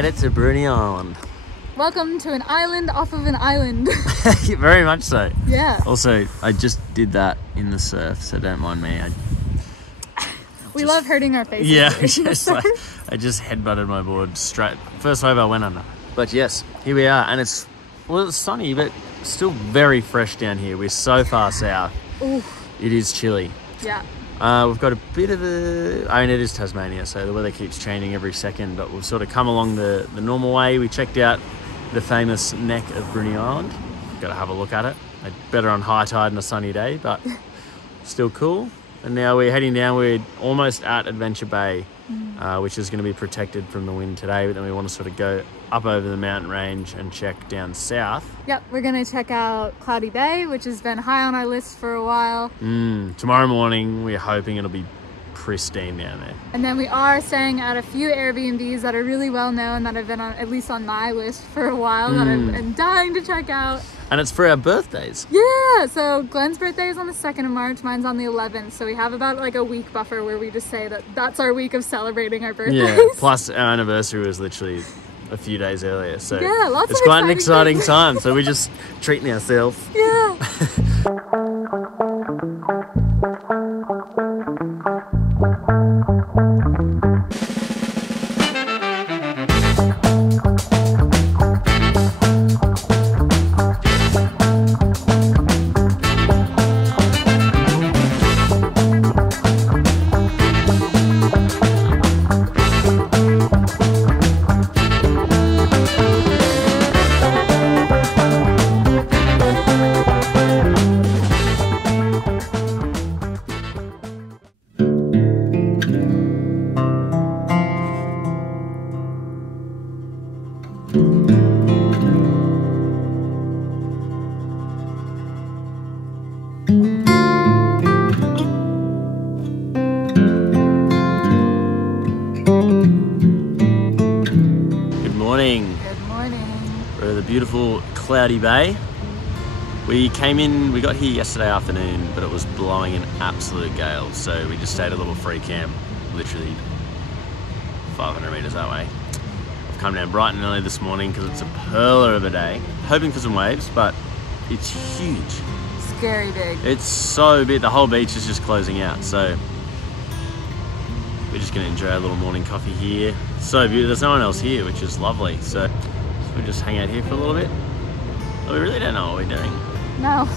made it to Bruny Island. Welcome to an island off of an island. Very much so. Yeah. Also, I just did that in the surf, so don't mind me. We love hurting our faces. Yeah, I just headbutted my board straight. First wave I went under. But yes, here we are, and it's sunny, but still very fresh down here. We're so far south. Ooh. It is chilly. Yeah. We've got a bit of it is Tasmania, so the weather keeps changing every second, but we've sort of come along the normal way. We checked out the famous neck of Bruny Island. Got to have a look at it. Better on high tide and a sunny day, but still cool. And now we're heading down. We're almost at Adventure Bay, which is going to be protected from the wind today, but then we want to sort of go up over the mountain range and check down south. Yep, we're going to check out Cloudy Bay, which has been high on our list for a while. Tomorrow morning, we're hoping it'll be pristine down there. And then we are staying at a few Airbnbs that are really well known, that have been on, at least on my list for a while, that I've been dying to check out. And it's for our birthdays. Yeah, so Glenn's birthday is on the 2nd of March, mine's on the 11th, so we have about like a week buffer where we just say that that's our week of celebrating our birthdays. Yeah, plus our anniversary was literally a few days earlier, so yeah, it's quite an exciting time, so we're just treating ourselves. Yeah. We're at the beautiful Cloudy Bay. We got here yesterday afternoon, but it was blowing an absolute gale, so we just stayed at a little free camp, literally 500 metres that way. I've come down bright and early this morning because it's a pearler of a day, hoping for some waves, but it's huge. Scary big. It's so big, the whole beach is just closing out, so we're just going to enjoy our little morning coffee here. It's so beautiful, there's no one else here, which is lovely, so we'll just hang out here for a little bit. But we really don't know what we're doing. No.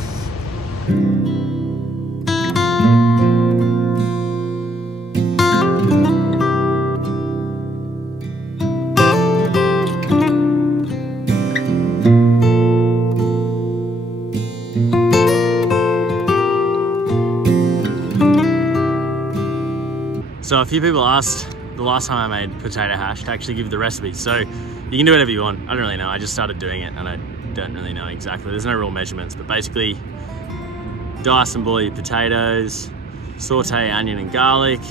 So a few people asked the last time I made potato hash to actually give the recipe. So you can do whatever you want. I don't really know. I just started doing it and I don't really know exactly. There's no real measurements, but basically dice and boil your potatoes, saute onion and garlic,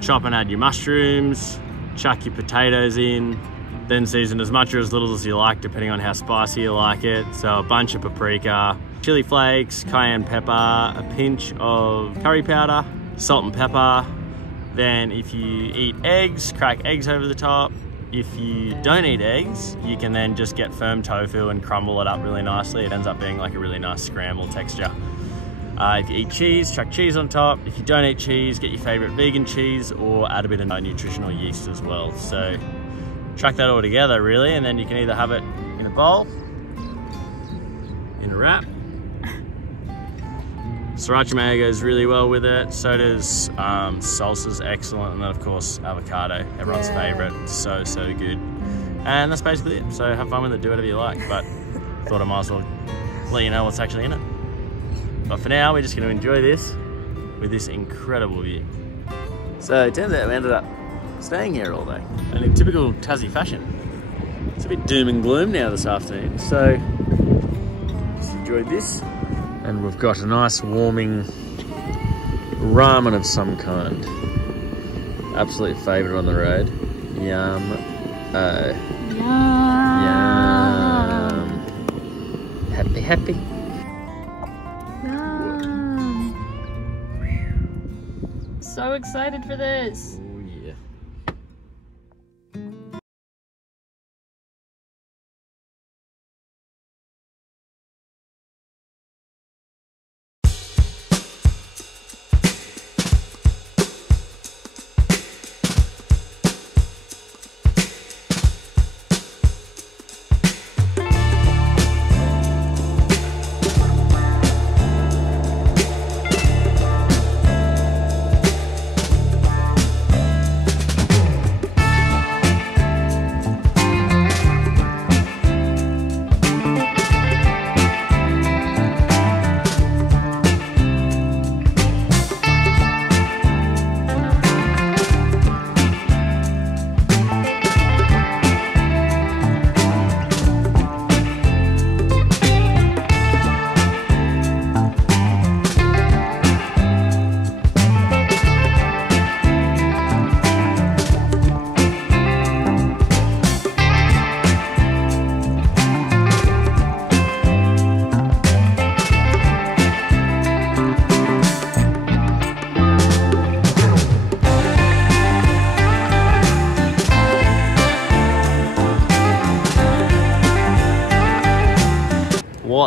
chop and add your mushrooms, chuck your potatoes in, then season as much or as little as you like depending on how spicy you like it. So a bunch of paprika, chili flakes, cayenne pepper, a pinch of curry powder, salt and pepper. Then if you eat eggs, crack eggs over the top. If you don't eat eggs, you can then just get firm tofu and crumble it up really nicely. It ends up being like a really nice scrambled texture. If you eat cheese, chuck cheese on top. If you don't eat cheese, get your favorite vegan cheese or add a bit of nutritional yeast as well. So chuck that all together really, and then you can either have it in a bowl, in a wrap. Sriracha mayo goes really well with it, so does salsa's excellent, and then of course avocado, everyone's favorite. So good. And that's basically it, so have fun with it, do whatever you like, but thought I might as well let you know what's actually in it. But for now, we're just going to enjoy this with this incredible view. So it turns out we ended up staying here all day, and in typical Tassie fashion, it's a bit doom and gloom now this afternoon, so just enjoyed this. And we've got a nice warming ramen of some kind. Absolute favourite on the road. Yum. Yum. Happy. Yum. So excited for this.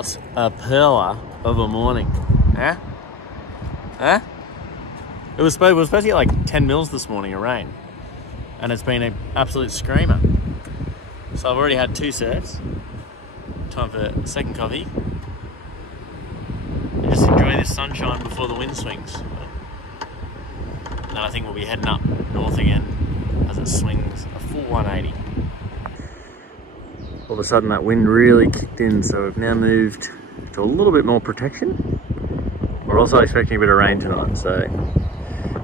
What a pillar of a morning. Huh? Huh? It was supposed to get like 10 mils this morning of rain. And it's been an absolute screamer. So I've already had 2 sets. Time for a second coffee. And just enjoy this sunshine before the wind swings. And then I think we'll be heading up north again as it swings a full 180. All of a sudden that wind really kicked in, so we've now moved to a little bit more protection. We're also expecting a bit of rain tonight, so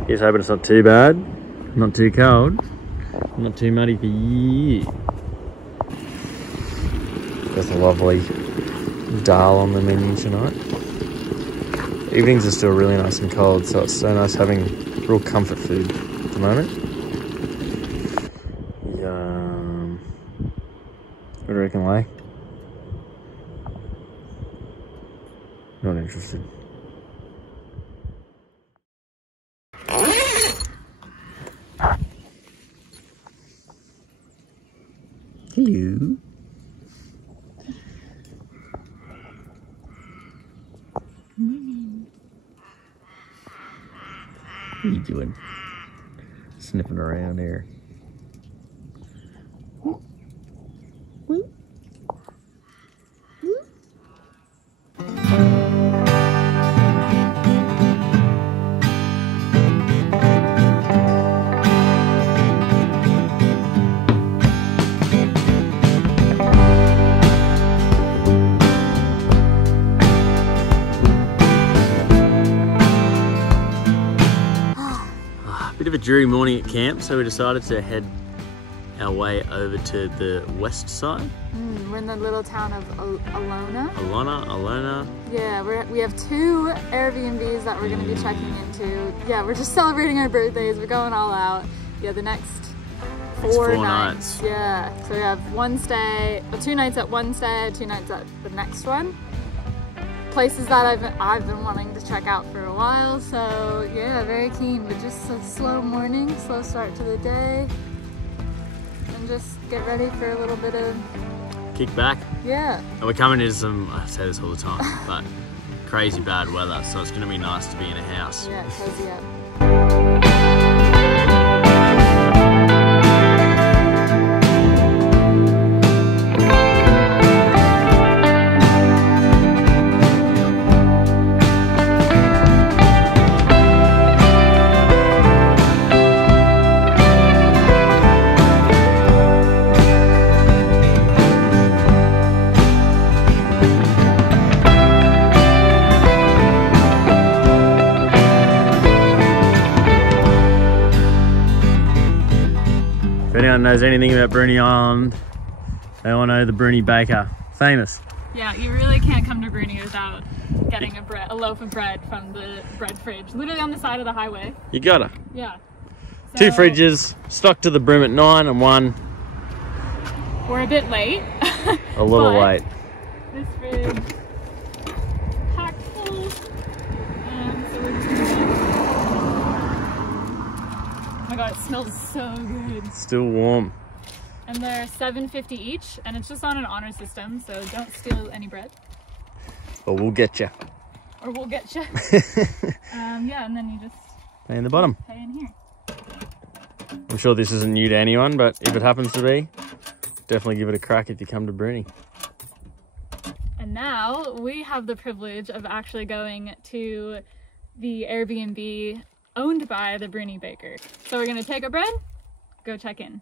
here's hoping it's not too bad, not too cold, not too muddy for you. There's a lovely dal on the menu tonight. Evenings are still really nice and cold, so it's so nice having real comfort food at the moment. Yum. What do you reckon, Lay? Not interested. Hello. What are you doing? Sniffing around here. Bit of a dreary morning at camp, so we decided to head our way over to the west side. We're in the little town of Alona. Alona. Yeah, we have 2 Airbnbs that we're going to be checking into. Yeah, we're just celebrating our birthdays. We're going all out. Yeah, the next 4 nights. Yeah, so we have 2 nights at one stay, 2 nights at the next one. Places that I've been wanting to check out for a while, so yeah, very keen. But just a slow morning, slow start to the day, and just get ready for a little bit of kick back. Yeah. And we're coming into some, I say this all the time, but crazy bad weather, so it's going to be nice to be in a house. Yeah, cozy up. If anyone knows anything about Bruny Island, they all know the Bruny Baker. Famous. Yeah, you really can't come to Bruny without getting a loaf of bread from the bread fridge, literally on the side of the highway. You gotta. Yeah. So, 2 fridges, stocked to the brim at 9 and 1. We're a bit late. A little late. This fridge packed full. So we're just gonna... Oh my god, it smells so good. Still warm. And they're $7.50 each, and it's just on an honor system, so don't steal any bread. Or we'll get you. Or we'll get you. Yeah, and then you just pay in the bottom. Pay in here. I'm sure this isn't new to anyone, but if it happens to be, definitely give it a crack if you come to Bruny. And now we have the privilege of actually going to the Airbnb owned by the Bruny Baker. So we're gonna take our bread, go check in.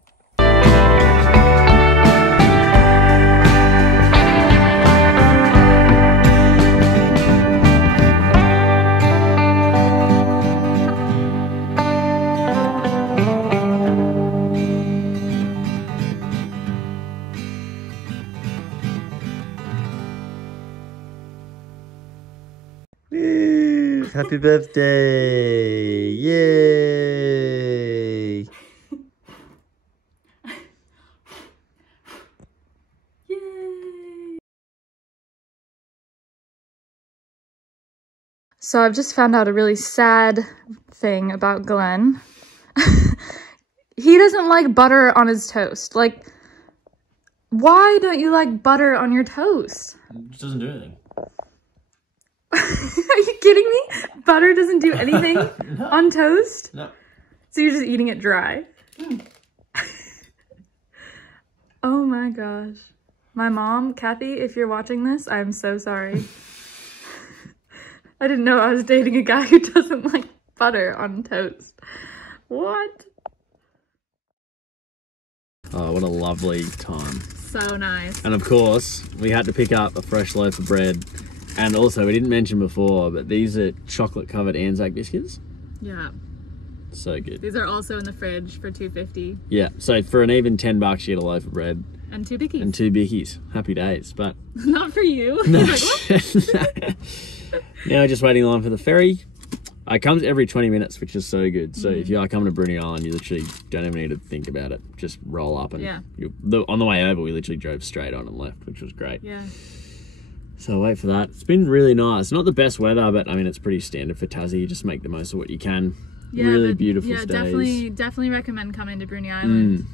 Woo! Happy birthday! Yay! Yay! So I've just found out a really sad thing about Glenn. He doesn't like butter on his toast. Like, why don't you like butter on your toast? It just doesn't do anything. Are you kidding me? Butter doesn't do anything No. on toast? No. So you're just eating it dry? Oh my gosh. My mom, Kathy, if you're watching this, I'm so sorry. I didn't know I was dating a guy who doesn't like butter on toast. What? Oh, what a lovely time. So nice. And of course, we had to pick up a fresh loaf of bread. And also, we didn't mention before, but these are chocolate-covered Anzac biscuits. Yeah. So good. These are also in the fridge for $2.50. Yeah, so for an even $10, you get a loaf of bread. And 2 bickies. And 2 bickies. Happy days, but... Not for you. No. He's like, what? Now just waiting in line for the ferry. It comes every 20 minutes, which is so good. So if you are coming to Bruny Island, you literally don't even need to think about it. Just roll up and on the way over, we literally drove straight on and left, which was great. Yeah. So wait for that. It's been really nice. Not the best weather, but I mean, it's pretty standard for Tassie. You just make the most of what you can. Yeah, really beautiful stays. Definitely recommend coming to Bruny Island.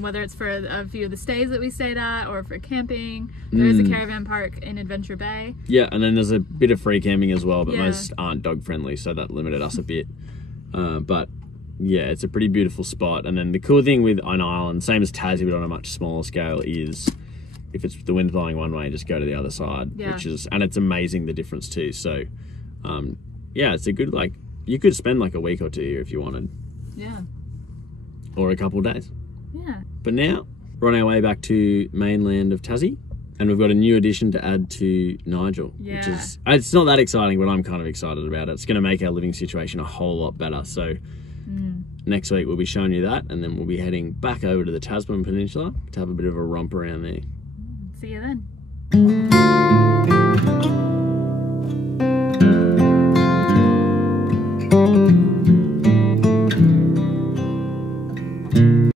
Whether it's for a few of the stays that we stayed at or for camping. There is a caravan park in Adventure Bay. Yeah, and then there's a bit of free camping as well, but most aren't dog friendly, so that limited us a bit. But yeah, it's a pretty beautiful spot. And then the cool thing with an island, same as Tassie but on a much smaller scale, is if it's the wind's blowing one way, just go to the other side, and it's amazing the difference too. So yeah, it's a good, like, you could spend like a week or two here if you wanted. Yeah. Or a couple of days. Yeah. But now we're on our way back to mainland of Tassie, and we've got a new addition to add to Nigel, which is, it's not that exciting, but I'm kind of excited about it. It's going to make our living situation a whole lot better. So next week we'll be showing you that, and then we'll be heading back over to the Tasman Peninsula to have a bit of a romp around there. See you then.